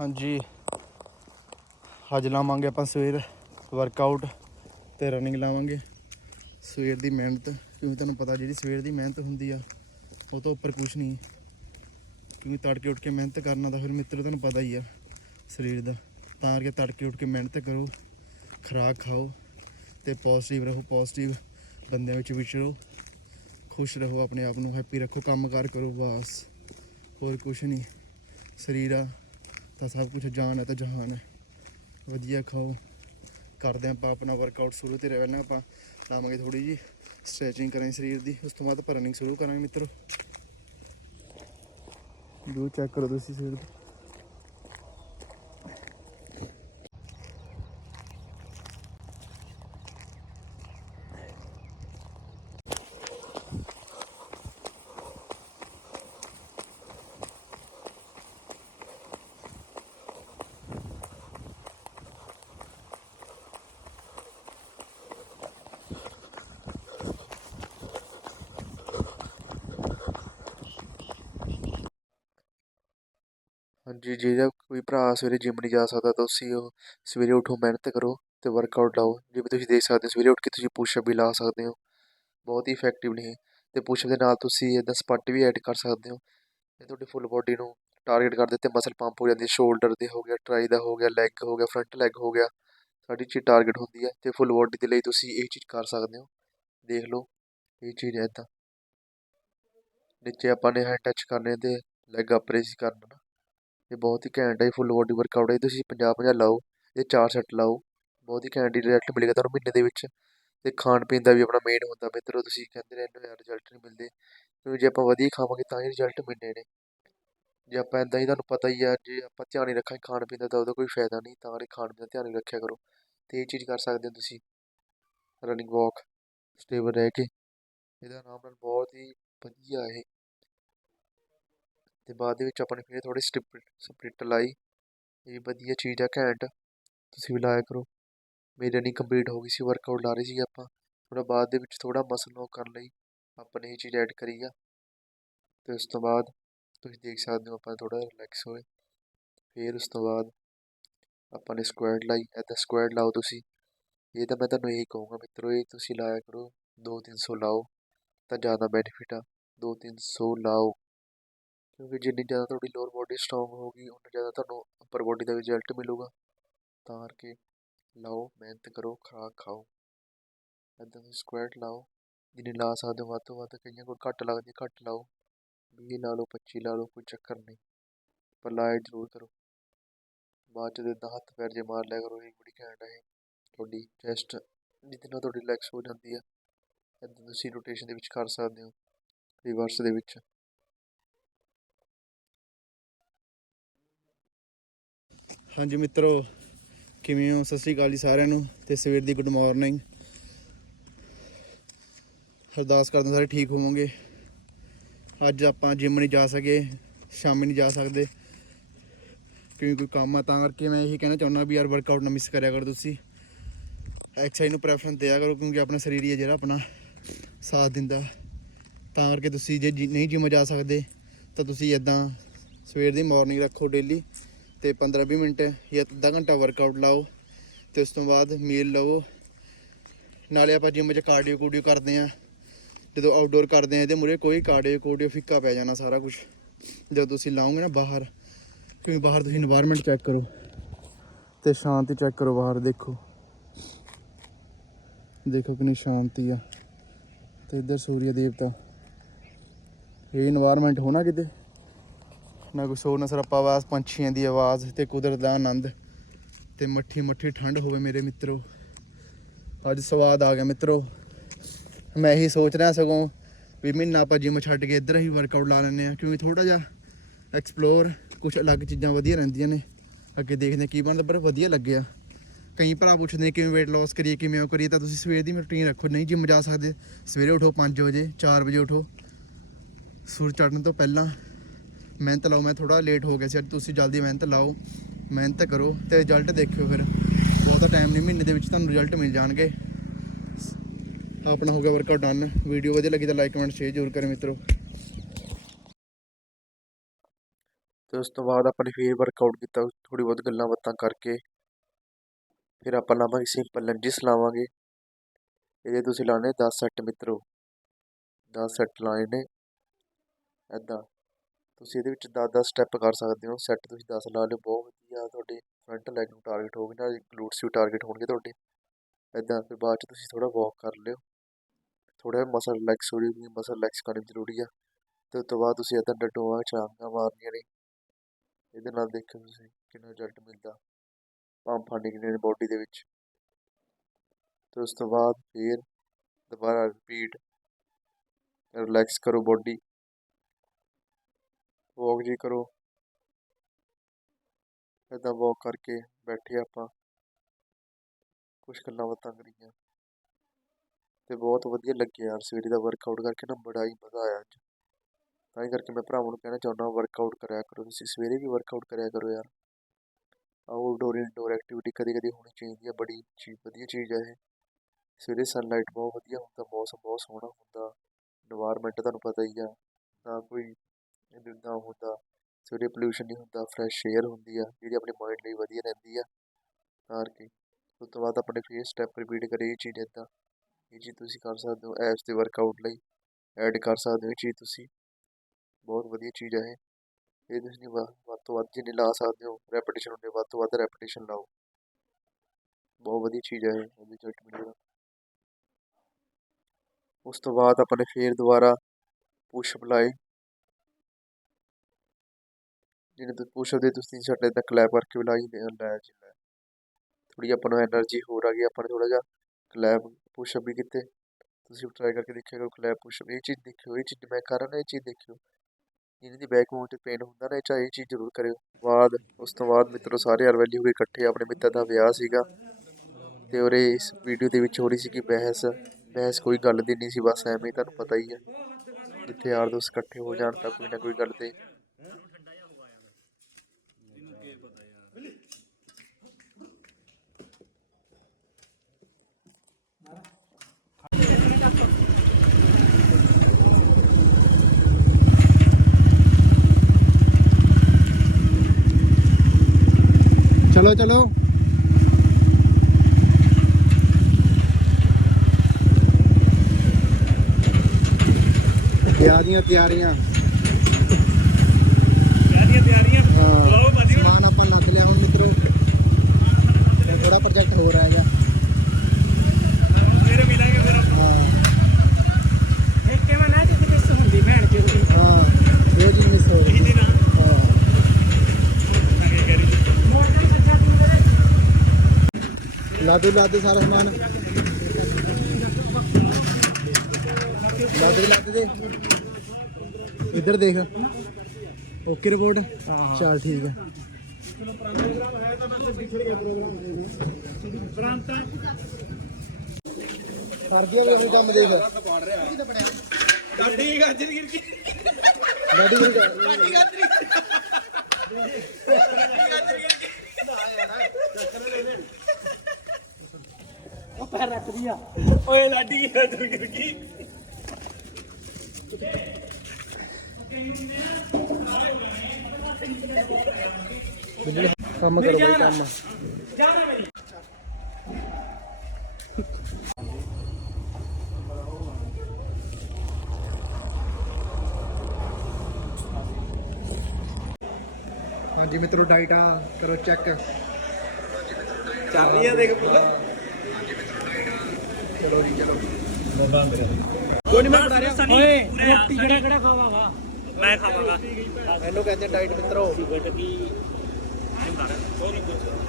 ਹਾਂਜੀ। ਅੱਜ ਲਾਵਾਂਗੇ ਆਪਾਂ ਸਵੇਰ ਵਰਕਆਊਟ ਤੇ ਰਨਿੰਗ ਲਾਵਾਂਗੇ। ਸਵੇਰ ਦੀ ਮਿਹਨਤ, ਕਿਉਂਕਿ ਤੁਹਾਨੂੰ ਪਤਾ ਜਿਹੜੀ ਸਵੇਰ ਦੀ ਮਿਹਨਤ ਹੁੰਦੀ ਆ, ਉਹ ਤੋਂ ਉੱਪਰ ਕੁਝ ਨਹੀਂ। ਕਿਉਂਕਿ ਤੜਕੇ ਉੱਠ ਕੇ ਮਿਹਨਤ ਕਰਨਾ ਤਾਂ ਫਿਰ ਮਿੱਤਰੋ ਤੁਹਾਨੂੰ ਪਤਾ ਹੀ ਆ, ਸਰੀਰ ਦਾ। ਤਾਂ ਕਰਕੇ ਤੜਕੇ ਉੱਠ ਕੇ ਮਿਹਨਤ ਕਰੋ, ਖੁਰਾਕ ਖਾਓ ਤੇ ਪੋਜ਼ਿਟਿਵ ਰਹੋ। ਪੋਜ਼ਿਟਿਵ ਬੰਦਿਆਂ ਵਿੱਚ ਵਿਚਰੋ ਖੁਸ਼ ਰਹੋ ਆਪਣੇ ਆਪ ਨੂੰ ਹੈਪੀ ਰੱਖੋ ਕੰਮਕਾਰ ਕਰੋ ਬਸ। ਹੋਰ ਕੁਝ ਨਹੀਂ। ਸਰੀਰ ਆ ਤਾਂ ਸਭ ਕੁਝ ਜਾਨ ਹੈ ਤਾਂ ਜਹਾਨ ਹੈ। ਵਧੀਆ ਖਾਓ। ਕਰਦੇ ਆਪਾਂ ਆਪਣਾ ਵਰਕਆਊਟ ਸ਼ੁਰੂ ਤੇ ਰਹਿਣਾ ਆਪਾਂ। ਲਾਵਾਂਗੇ ਥੋੜੀ ਜੀ ਸਟ੍ਰੈਚਿੰਗ ਕਰਾਂਗੇ ਸਰੀਰ ਦੀ। ਉਸ ਤੋਂ ਬਾਅਦ ਆਪਾਂ ਰਨਿੰਗ ਸ਼ੁਰੂ ਕਰਾਂਗੇ ਮਿੱਤਰੋ। ਵੀਊ ਚੈੱਕ ਕਰੋ ਤੁਸੀਂ ਸਰੀਰ ਦਾ ਹਾਂਜੀ ਜਿਹਦਾ ਕੋਈ ਭਰਾ ਸਵੇਰੇ ਜਿਮ ਨਹੀਂ ਜਾ ਸਕਦਾ ਤਾਂ ਤੁਸੀਂ ਉਹ ਸਵੇਰੇ ਉਠੋ, ਮਿਹਨਤ ਕਰੋ ਅਤੇ ਵਰਕਆਊਟ ਲਾਓ। ਜਿਵੇਂ ਤੁਸੀਂ ਦੇਖ ਸਕਦੇ ਹੋ, ਸਵੇਰੇ ਉੱਠ ਕੇ ਤੁਸੀਂ ਪੁਸ਼ਅਪ ਵੀ ਲਾ ਸਕਦੇ ਹੋ। ਬਹੁਤ ਹੀ ਇਫੈਕਟਿਵ ਨੇ ਅਤੇ ਪੁਸ਼ਅਪ ਦੇ ਨਾਲ ਤੁਸੀਂ ਇੱਦਾਂ ਸਪੱਟ ਵੀ ਐਡ ਕਰ ਸਕਦੇ ਹੋ। ਇਹ ਤੁਹਾਡੀ ਫੁੱਲ ਬੋਡੀ ਨੂੰ ਟਾਰਗੇਟ ਕਰਦੇ ਅਤੇ ਮਸਲ ਪੰਪ ਹੋ ਜਾਂਦੀ ਸ਼ੋਲਡਰ ਦੇ ਹੋ ਗਿਆ ਟਰਾਈ ਦਾ ਹੋ ਗਿਆ ਲੈਗ ਹੋ ਗਿਆ ਫਰੰਟ ਲੈਗ ਹੋ ਗਿਆ, ਸਾਡੀ ਚੀਜ਼ ਟਾਰਗੇਟ ਹੁੰਦੀ ਹੈ ਅਤੇ ਫੁੱਲ ਬੋਡੀ ਦੇ ਲਈ ਤੁਸੀਂ ਇਹ ਚੀਜ਼ ਕਰ ਸਕਦੇ ਹੋ। ਦੇਖ ਲਓ, ਇਹ ਚੀਜ਼ ਹੈ ਇੱਦਾਂ ਨੀਚੇ ਆਪਾਂ ਨੇ ਹੈਂਡ ਟੱਚ ਕਰਨੇ ਅਤੇ ਲੈਗ ਅਪਰੇਸ ਕਰਨਾ ਇਹ ਬਹੁਤ ਹੀ ਘੈਂਟ ਹੈ ਫੁੱਲ ਬੋਡੀ ਵਰਕਆਊਟ ਹੈ ਤੁਸੀਂ 50 50 ਲਾਓ, ਇਹ ਚਾਰ ਸੈੱਟ ਲਾਓ, ਬਹੁਤ ਹੀ ਘੈਂਟ ਰਿਜ਼ਲਟ ਮਿਲੇਗਾ ਤੁਹਾਨੂੰ ਮਹੀਨੇ ਦੇ ਵਿੱਚ, ਤੇ ਖਾਣ ਪੀਣ ਦਾ ਵੀ ਆਪਣਾ ਮੇਨ ਹੁੰਦਾ, ਮਿੱਤਰੋ ਤੁਸੀਂ ਕਹਿੰਦੇ ਰਹਿੰਦੇ ਹੋ ਯਾਰ ਰਿਜ਼ਲਟ ਨਹੀਂ ਮਿਲਦੇ, ਕਿਉਂਕਿ ਜੇ ਆਪਾਂ ਵਧੀਆ ਖਾਵਾਂਗੇ ਤਾਂ ਹੀ ਰਿਜ਼ਲਟ ਮਿਲਣੇ ਨੇ, ਜੇ ਆਪਾਂ ਇਦਾਂ ਹੀ ਤੁਹਾਨੂੰ ਪਤਾ ਹੀ ਆ, ਜੇ ਆਪਾਂ ਧਿਆਨ ਨਹੀਂ ਰੱਖਾਂਗੇ ਖਾਣ ਪੀਣ ਦਾ ਤਾਂ ਉਹਦਾ ਕੋਈ ਫਾਇਦਾ ਨਹੀਂ, ਤਾਂ ਕਰਕੇ ਖਾਣ ਪੀਣ ਦਾ ਧਿਆਨ ਹੀ ਰੱਖਿਆ ਕਰੋ, ਤੇ ਇਹ ਚੀਜ਼ ਕਰ ਸਕਦੇ ਹੋ ਤੁਸੀਂ ਰਨਿੰਗ ਵਾਕ ਸਟੇਬਲ ਰਹਿ ਕੇ, ਇਹਦਾ ਆਰਾਮ ਨਾਲ ਬਹੁਤ ਹੀ ਵਧੀਆ ਇਹ ਅਤੇ ਬਾਅਦ ਦੇ ਵਿੱਚ ਆਪਾਂ ਨੇ ਫਿਰ ਥੋੜ੍ਹੀ ਸਟਿਪ ਸਪਰਿੰਟ ਲਾਈ। ਇਹ ਵਧੀਆ ਚੀਜ਼ ਆ ਘੈਂਟ। ਤੁਸੀਂ ਵੀ ਲਾਇਆ ਕਰੋ। ਮੇਰੀ ਰਨਿੰਗ ਕੰਪਲੀਟ ਹੋ ਗਈ ਸੀ ਵਰਕਆਊਟ ਲਾ ਰਹੇ ਸੀ ਆਪਾਂ। ਥੋੜ੍ਹਾ ਬਾਅਦ ਦੇ ਵਿੱਚ ਥੋੜ੍ਹਾ ਮਸਲ ਨੋ ਕਰਨ ਲਈ। ਆਪਾਂ ਨੇ ਇਹ ਚੀਜ਼ ਐਡ ਕਰੀ ਆ। ਤੇ ਉਸ ਤੋਂ ਬਾਅਦ ਤੁਸੀਂ ਦੇਖ ਸਕਦੇ ਹੋ ਆਪਾਂ ਥੋੜ੍ਹਾ ਰਿਲੈਕਸ ਹੋਏ। ਫਿਰ ਉਸ ਤੋਂ ਬਾਅਦ ਆਪਾਂ ਨੇ ਸਕੁਐਡ ਲਾਈ। ਐਦਾਂ ਸਕੁਐਡ ਲਾਓ ਤੁਸੀਂ। ਇਹ ਤਾਂ ਮੈਂ ਤੁਹਾਨੂੰ ਇਹੀ ਕਹੂੰਗਾ ਮਿੱਤਰੋ, ਇਹ ਤੁਸੀਂ ਲਾਇਆ ਕਰੋ। 2-300 ਲਾਓ ਤਾਂ ਜ਼ਿਆਦਾ ਬੈਨੀਫਿਟ ਆ। 2-300 ਲਾਓ। ਕਿਉਂਕਿ ਜਿੰਨੀ ਜ਼ਿਆਦਾ ਤੁਹਾਡੀ ਲੋਅਰ ਬੋਡੀ ਸਟਰੋਂਗ ਹੋਊਗੀ ਉਨਾ ਜ਼ਿਆਦਾ ਤੁਹਾਨੂੰ ਅਪਰ ਬੋਡੀ ਦਾ ਰਿਜ਼ਲਟ ਮਿਲੂਗਾ। ਤਾਂ ਕਰਕੇ ਲਾਓ, ਮਿਹਨਤ ਕਰੋ, ਖੁਰਾਕ ਖਾਓ। ਇੱਦਾਂ ਤੁਸੀਂ ਸਕੁਐਟ ਲਾਓ, ਜਿੰਨੀ ਲਾ ਸਕਦੇ ਹੋ ਵੱਧ ਤੋਂ ਵੱਧ, ਕਈਆਂ ਕੋਲ ਘੱਟ ਲੱਗਦੀ, ਘੱਟ ਲਾਓ। ਵੀਹ ਲਾ ਲਓ, ਪੱਚੀ ਲਾ ਲਓ, ਕੋਈ ਚੱਕਰ ਨਹੀਂ। ਪਰ ਲਾਇਆ ਜ਼ਰੂਰ ਕਰੋ। ਬਾਅਦ ਚ ਇੱਦਾਂ ਹੱਥ ਪੈਰ ਜੇ ਮਾਰ ਲਿਆ ਕਰੋ ਇਹ ਬੜੀ ਘੈਂਟ ਹੈ ਤੁਹਾਡੀ ਚੈਸਟ ਜਿਹਦੇ ਨਾਲ ਤੁਹਾਡੀ ਰਿਲੈਕਸ ਹੋ ਜਾਂਦੀ ਹੈ ਇੱਦਾਂ ਤੁਸੀਂ ਰੋਟੇਸ਼ਨ ਦੇ ਵਿੱਚ ਕਰ ਸਕਦੇ ਹੋ ਰਿਵਰਸ ਦੇ ਵਿੱਚ। ਹਾਂਜੀ ਮਿੱਤਰੋ, ਕਿਵੇਂ ਹੋ? ਸਤਿ ਸ੍ਰੀ ਅਕਾਲ ਜੀ ਸਾਰਿਆਂ ਨੂੰ ਤੇ ਸਵੇਰ ਦੀ ਗੁੱਡ ਮਾਰਨਿੰਗ ਅਰਦਾਸ ਕਰਦੇ ਸਾਰੇ ਠੀਕ ਹੋਵੋਗੇ। ਅੱਜ ਆਪਾਂ ਜਿਮ ਨਹੀਂ ਜਾ ਸਕੇ, ਸ਼ਾਮੀ ਨਹੀਂ ਜਾ ਸਕਦੇ। ਕਿਉਂਕਿ ਕੋਈ ਕੰਮ ਆ, ਤਾਂ ਕਰਕੇ ਮੈਂ ਇਹੀ ਕਹਿਣਾ ਚਾਹੁੰਦਾ ਵੀ ਯਾਰ ਵਰਕਆਊਟ ਨਾ ਮਿਸ ਕਰਿਆ ਕਰੋ ਤੁਸੀਂ। ਐਕਸਰਸਾਈਜ਼ ਨੂੰ ਪ੍ਰੈਫਰੈਂਸ ਦਿਆ ਕਰੋ ਕਿਉਂਕਿ ਆਪਣਾ ਸਰੀਰ ਹੀ ਹੈ ਜਿਹੜਾ, ਆਪਣਾ ਸਾਥ ਦਿੰਦਾ। ਤਾਂ ਕਰਕੇ ਤੁਸੀਂ ਜੇ ਜਿ- ਨਹੀਂ ਜਿਮ ਜਾ ਸਕਦੇ, ਤਾਂ ਤੁਸੀਂ ਇਦਾਂ ਸਵੇਰ ਦੀ ਮਾਰਨਿੰਗ ਰੱਖੋ ਡੇਲੀ ਤੇ 15-20 ਮਿੰਟ ਜਾਂ ਅੱਧਾ ਘੰਟਾ ਵਰਕਆਊਟ ਲਾਓ ਤੇ ਉਸ ਤੋਂ ਬਾਅਦ ਮੀਲ ਲਵੋ। ਨਾਲੇ ਆਪਾਂ ਜਿਮ 'ਚ ਕਾਰਡੀਓ ਕੂਡੀਓ ਕਰਦੇ ਆ ਜਦੋਂ ਆਊਟਡੋਰ ਕਰਦੇ ਆ ਇਹਦੇ ਮੂਰੇ ਕੋਈ ਕਾਰਡੀਓ ਕੂਡੀਓ ਫਿੱਕਾ ਪੈ ਜਾਣਾ ਸਾਰਾ ਕੁਝ ਜਦੋਂ ਤੁਸੀਂ ਲਾਓਗੇ ਨਾ ਬਾਹਰ, ਕਿਉਂਕਿ ਬਾਹਰ ਤੁਸੀਂ এনवायरमेंट ਚੈੱਕ ਕਰੋ। ਤੇ ਸ਼ਾਂਤੀ ਚੈੱਕ ਕਰੋ ਬਾਹਰ, ਦੇਖੋ। ਦੇਖੋ ਕਿੰਨੀ ਸ਼ਾਂਤੀ ਆ। ਤੇ ਇੱਧਰ ਸੂਰਿਆ ਦੇਵਤਾ ਇਹ এনवायरमेंट ਹੋਣਾ ਕਿਤੇ? ਨਾ ਕੋਈ ਸ਼ੋਰ ਨਾ ਸਰਪਾ ਆਵਾਜ਼ ਪੰਛੀਆਂ ਦੀ ਆਵਾਜ਼ ਤੇ ਕੁਦਰਤ ਦਾ ਆਨੰਦ ਤੇ ਮੱਠੀ ਮੱਠੀ ਠੰਡ ਹੋਵੇ ਮੇਰੇ ਮਿੱਤਰੋ। ਅੱਜ ਸਵਾਦ ਆ ਗਿਆ ਮਿੱਤਰੋ। ਮੈਂ ਇਹੀ ਸੋਚ ਰਿਹਾ ਸਗੋਂ ਵੀ ਮਹੀਨਾ ਆਪਾਂ ਜਿਮ ਛੱਡ ਕੇ ਇੱਧਰ ਹੀ ਵਰਕਆਊਟ ਲਾ ਲੈਂਦੇ ਆ ਕਿਉਂਕਿ ਥੋੜਾ ਜਿਹਾ ਐਕਸਪਲੋਰ ਕੁਝ ਅਲੱਗ ਚੀਜ਼ਾਂ ਵਧੀਆ ਰਹਿੰਦੀਆਂ ਨੇ। ਅੱਗੇ ਦੇਖਦੇ ਕੀ ਬਣਦਾ, ਪਰ ਵਧੀਆ ਲੱਗਿਆ। ਕਈ ਭਰਾ ਪੁੱਛਦੇ ਕਿਵੇਂ weight loss ਕਰੀਏ, ਕਿਵੇਂ ਉਹ ਕਰੀਏ, ਤਾਂ ਤੁਸੀਂ ਸਵੇਰ ਦੀ ਰੁਟੀਨ ਰੱਖੋ। ਨਹੀਂ ਜਿਮ ਜਾ ਸਕਦੇ, ਸਵੇਰੇ ਉਠੋ 5 ਵਜੇ 4 ਵਜੇ ਉਠੋ। ਸੂਰਜ ਚੜ੍ਹਨ ਤੋਂ ਪਹਿਲਾਂ ਮਿਹਨਤ ਲਾਓ, ਮੈਂ ਥੋੜਾ ਲੇਟ ਹੋ ਗਿਆ ਸੀ, ਅੱਜ ਤੁਸੀਂ ਜਲਦੀ ਮਿਹਨਤ ਲਾਓ, ਮਿਹਨਤ ਕਰੋ ਤੇ ਰਿਜ਼ਲਟ ਦੇਖਿਓ ਫਿਰ। ਬਹੁਤਾ ਟਾਈਮ ਨਹੀਂ ਮਹੀਨੇ ਦੇ ਵਿੱਚ ਤੁਹਾਨੂੰ ਰਿਜ਼ਲਟ ਮਿਲ ਜਾਣਗੇ। ਆਪਣਾ ਹੋ ਗਿਆ ਵਰਕਆਊਟ ਡਨ ਵੀਡੀਓ ਵਧੀਆ ਲੱਗੀ ਤਾਂ ਲਾਈਕ ਕਮੈਂਟ ਸ਼ੇਅਰ ਜ਼ਰੂਰ ਕਰਿਓ ਮਿੱਤਰੋ। ਤੇ ਉਸ ਤੋਂ ਬਾਅਦ ਆਪਾਂ ਨੇ ਫੇਰ ਵਰਕਆਊਟ ਕੀਤਾ ਥੋੜੀ ਬਹੁਤ ਗੱਲਾਂ ਬਾਤਾਂ ਕਰਕੇ। ਫਿਰ ਆਪਾਂ ਲਾਵਾਂਗੇ ਸਿੰਪਲ ਲੰਜਿਸ ਲਾਵਾਂਗੇ। ਇਹਦੇ ਤੁਸੀਂ ਲਾਣੇ 10 ਸੈੱਟ ਮਿੱਤਰੋ। 10 ਸੈੱਟ ਲਾਏ ਨੇ। ਐਦਾਂ ਤੁਸੀਂ ਇਹਦੇ ਵਿੱਚ 10 10 ਸਟੈਪ ਕਰ ਸਕਦੇ ਹੋ। ਸੈੱਟ ਤੁਸੀਂ 10 ਲਾ ਲਿਓ, ਬਹੁਤ ਵਧੀਆ ਤੁਹਾਡੇ ਫਰੰਟ ਲੈਗ ਨੂੰ ਟਾਰਗੇਟ ਹੋਵੇ ਨਾਲ ਗਲੂਟਸ ਵੀ ਟਾਰਗੇਟ ਹੋਣਗੇ ਤੁਹਾਡੇ। ਐਦਾਂ ਫਿਰ ਬਾਅਦ ਚ ਤੁਸੀਂ ਥੋੜਾ ਵਾਕ ਕਰ ਲਿਓ। ਥੋੜਾ ਮਸਲ ਰਿਲੈਕਸ ਹੋ ਰਹੀ ਮਸਲ ਰਿਲੈਕਸ ਕਰਨੀ ਜ਼ਰੂਰੀ ਆ। ਤੇ ਉਸ ਤੋਂ ਬਾਅਦ ਤੁਸੀਂ ਐਦਾਂ ਡਟੋਆਂ, ਛਾਂਗਾ ਮਾਰਨੀਆਂ ਨੇ। ਇਹਦੇ ਨਾਲ ਦੇਖਿਓ ਤੁਸੀਂ ਕਿੰਨਾ ਰਿਜ਼ਲਟ ਮਿਲਦਾ। ਪੰਪ ਫਾਂਡੀ ਕਿੰਨੇ ਨੇ ਬੋਡੀ ਦੇ ਵਿੱਚ। ਤੇ ਉਸ ਤੋਂ ਬਾਅਦ ਫਿਰ ਦੁਬਾਰਾ ਰਿਪੀਟ ਰਿਲੈਕਸ ਕਰੋ ਬੋਡੀ ਵੋਕ ਜੀ ਕਰੋ। ਇਦਾਂ ਵੋਕ ਕਰਕੇ ਬੈਠੇ ਆਪਾਂ। ਕੁਝ ਗੱਲਾਂ ਬਾਤਾਂ ਕਰੀਆਂ। ਤੇ ਬਹੁਤ ਵਧੀਆ ਲੱਗਿਆ ਯਾਰ ਸਵੇਰੇ ਦਾ ਵਰਕਆਊਟ ਕਰਕੇ ਨਾ, ਬੜਾ ਹੀ ਮਜ਼ਾ ਆਇਆ ਅੱਜ। ਤਾਂ ਹੀ ਕਰਕੇ ਮੈਂ ਭਰਾਵਾਂ ਨੂੰ ਕਹਿਣਾ ਚਾਹੁੰਦਾ ਵਰਕਆਊਟ ਕਰਿਆ ਕਰੋ ਤੁਸੀਂ, ਸਵੇਰੇ ਵੀ ਵਰਕਆਊਟ ਕਰਿਆ ਕਰੋ ਯਾਰ। ਆਊਟਡੋਰ ਇਨਡੋਰ ਐਕਟੀਵਿਟੀ ਕਦੇ ਕਦੇ ਹੋਣੀ ਚਾਹੀਦੀ ਹੈ ਬੜੀ ਚੀਜ਼ ਵਧੀਆ ਚੀਜ਼ ਹੈ ਇਹ। ਸਵੇਰੇ ਸਨਲਾਈਟ ਬਹੁਤ ਵਧੀਆ ਹੁੰਦਾ, ਮੌਸਮ ਬਹੁਤ ਸੋਹਣਾ ਹੁੰਦਾ। ਇਨਵਾਇਰਮੈਂਟ ਤੁਹਾਨੂੰ ਪਤਾ ਹੀ ਆ, ਨਾ ਕੋਈ ਇੱਦਾਂ ਹੁੰਦਾ, ਸਵੇਰੇ ਪੋਲਿਊਸ਼ਨ ਨਹੀਂ ਹੁੰਦਾ ਫਰੈਸ਼ ਏਅਰ ਹੁੰਦੀ ਆ, ਜਿਹੜੀ ਆਪਣੇ ਮਾਈਂਡ ਲਈ ਵਧੀਆ ਰਹਿੰਦੀ ਆ ਤਾਂ ਕਰਕੇ ਉਸ ਤੋਂ ਬਾਅਦ ਆਪਣੇ ਫੇਸ ਸਟੈਪ ਰਿਪੀਟ ਕਰੇ ਇਹ ਚੀਜ਼ ਇੱਦਾਂ ਇਹ ਚੀਜ਼ ਤੁਸੀਂ ਕਰ ਸਕਦੇ ਹੋ ਐਪਸ ਦੇ ਵਰਕਆਊਟ ਲਈ ਐਡ ਕਰ ਸਕਦੇ ਹੋ ਇਹ ਚੀਜ਼ ਤੁਸੀਂ। ਬਹੁਤ ਵਧੀਆ ਚੀਜ਼ ਹੈ ਇਹ। ਇਹ ਤੁਸੀਂ ਵ- ਵੱਧ ਤੋਂ ਵੱਧ ਜਿੰਨੀ ਲਾ ਸਕਦੇ ਹੋ ਰੈਪੀਟੇਸ਼ਨ ਹੁੰਦੇ ਵੱਧ ਤੋਂ ਵੱਧ ਰੈਪੀਟੇਸ਼ਨ ਲਾਓ। ਬਹੁਤ ਵਧੀਆ ਚੀਜ਼ ਹੈ ਇਹ, ਉਹਦੇ ਰਿਜ਼ਲਟ ਮਿਲੇਗਾ ਉਸ ਤੋਂ ਬਾਅਦ ਆਪਣੇ ਨੇ ਫੇਰ ਦੁਬਾਰਾ ਪੁਸ਼ਅਪ ਲਾਏ। ਜਿਹੜੇ ਪੁਸ਼ਅਪ ਦੇ ਤੁਸੀਂ ਸਾਡੇ ਤੱਕ ਕਲੈਪ ਕਰਕੇ ਵੀ ਲਾ ਲਾਈ ਲੈ ਜਿੰਨਾ ਥੋੜੀ ਆਪਾਂ ਨੂੰ એનર્ਜੀ ਹੋਰ ਆ ਗਈ, ਆਪਾਂ ਨੇ ਥੋੜਾ ਜਿਹਾ ਕਲੈਪ ਪੁਸ਼ਅਪ ਵੀ ਕੀਤੇ। ਤੁਸੀਂ ਟਰਾਈ ਕਰਕੇ ਦੇਖਿਆ ਕਰੋ ਕਲੈਪ ਪੁਸ਼ਅਪ ਇਹ ਚੀਜ਼ ਦੇਖਿਓ, ਇਹ ਚੀਜ਼ ਮੈਂ ਕਰ ਰਿਹਾ ਇਹ ਚੀਜ਼ ਦੇਖਿਓ। ਜਿਹਨਾਂ ਦੀ ਬੈਕ ਬੋਨ ਪੇਨ ਹੁੰਦਾ ਨਾ ਚਾਹੇ ਇਹ ਚੀਜ਼ ਜ਼ਰੂਰ ਕਰਿਓ। ਬਾਅਦ, ਉਸ ਤੋਂ ਬਾਅਦ ਮਿੱਤਰੋ, ਸਾਰੇ ਹਰ ਵੈਲਿਊ ਇਕੱਠੇ, ਆਪਣੇ ਮਿੱਤਰ ਦਾ ਵਿਆਹ ਸੀਗਾ। ਤੇ ਉਰੇ ਇਸ ਵੀਡੀਓ ਦੇ ਵਿੱਚ ਹੋ ਰਹੀ ਸੀ ਕਿ ਬਹਿਸ। ਬਹਿਸ ਕੋਈ ਗੱਲ ਦੀ ਨਹੀਂ ਸੀ, ਬਸ ਐਵੇਂ ਤੁਹਾਨੂੰ ਪਤਾ ਹੀ ਹੈ ਜਿੱਥੇ ਯਾਰ ਦੋਸਤ ਇਕੱਠੇ ਹੋ ਜਾਣ ਤਾਂ ਕੋਈ ਨਾ ਕੋਈ ਗੱਲ ਤੇ ਚਲੋ ਚਲੋ ਵਿਆਹ ਦੀਆਂ ਤਿਆਰੀਆਂ ਤਿਆਰੀਆਂ ਤਿਆਰੀਆਂ ਹਾਂ, ਲਾਓ ਬਾਦੀ ਹੁਣ ਸਮਾਨ ਆਪਾਂ ਲੱਗ ਲਿਆ ਹੁਣ ਮਿੱਤਰੋ ਥੋੜਾ ਪ੍ਰੋਜੈਕਟ ਹੋ ਰਿਹਾ ਹੈਗਾ। ਸਵੇਰੇ ਮਿਲਾਂਗੇ ਫਿਰ ਆਪਾਂ। ਇੱਕ ਕਿਵੇਂ ਨਾ ਜਿੱਥੇ ਕਿਸ ਹੁੰਦੀ ਭੈਣ ਕੇ ਉਹਦੀ। ਹਾਂ ਇਹ ਜੀ ਮਿਸ ਹੋ ਰਹੀ। ਹਾਂ। ਲਾਦੂ ਲਾਦੂ ਸਾਰਾ ਸਮਾਨ। ਲਾਦੂ ਲਾਦੂ ਦੇ। ਇੱਧਰ ਦੇਖ। Okay report. ਚਲ ਠੀਕ ਹੈ ਪ੍ਰਾਂਤਾਂ ਕਰ ਗਿਆ ਵੀ ਉਹੀ ਕੰਮ ਦੇਖ। ਗੱਡੀ ਗਾਜਰ ਗਿਰ ਗਈ। ਲਾਡੀ ਵੀਰ ਉਹ ਪੈਰ ਰੱਖਦੀ ਆ। ਓਏ ਲਾਡੀ ਗਾਜਰ ਗਿਰ ਗਈ? ਕੰਮ ਕਰੋ ਬਈ ਕੰਮ। ਜਾਣਾ ਮੇਰੀ ਹਾਂਜੀ ਮਿੱਤਰੋ ਡਾਈਟਾਂ ਕਰੋ ਚੈੱਕ ਚੱਲ ਰਹੀ ਆ ਦੇਖ ਪੁੱਤ। ਚਲੋ ਜੀ ਚਲੋ। ਕੋਈ ਨਹੀਂ ਮੈਂ ਬਤਾ ਰਿਹਾ। ਓਏ ਰੋਟੀ ਕਿਹੜਾ ਕਿਹੜਾ ਖਾਵਾਂਗਾ ਮੈਂ ਖਾਵਾਂਗਾ। ਇਹਨੂੰ ਕਹਿੰਦੇ ਡਾਈਟ ਮਿੱਤਰੋ। オーリー・コントロール。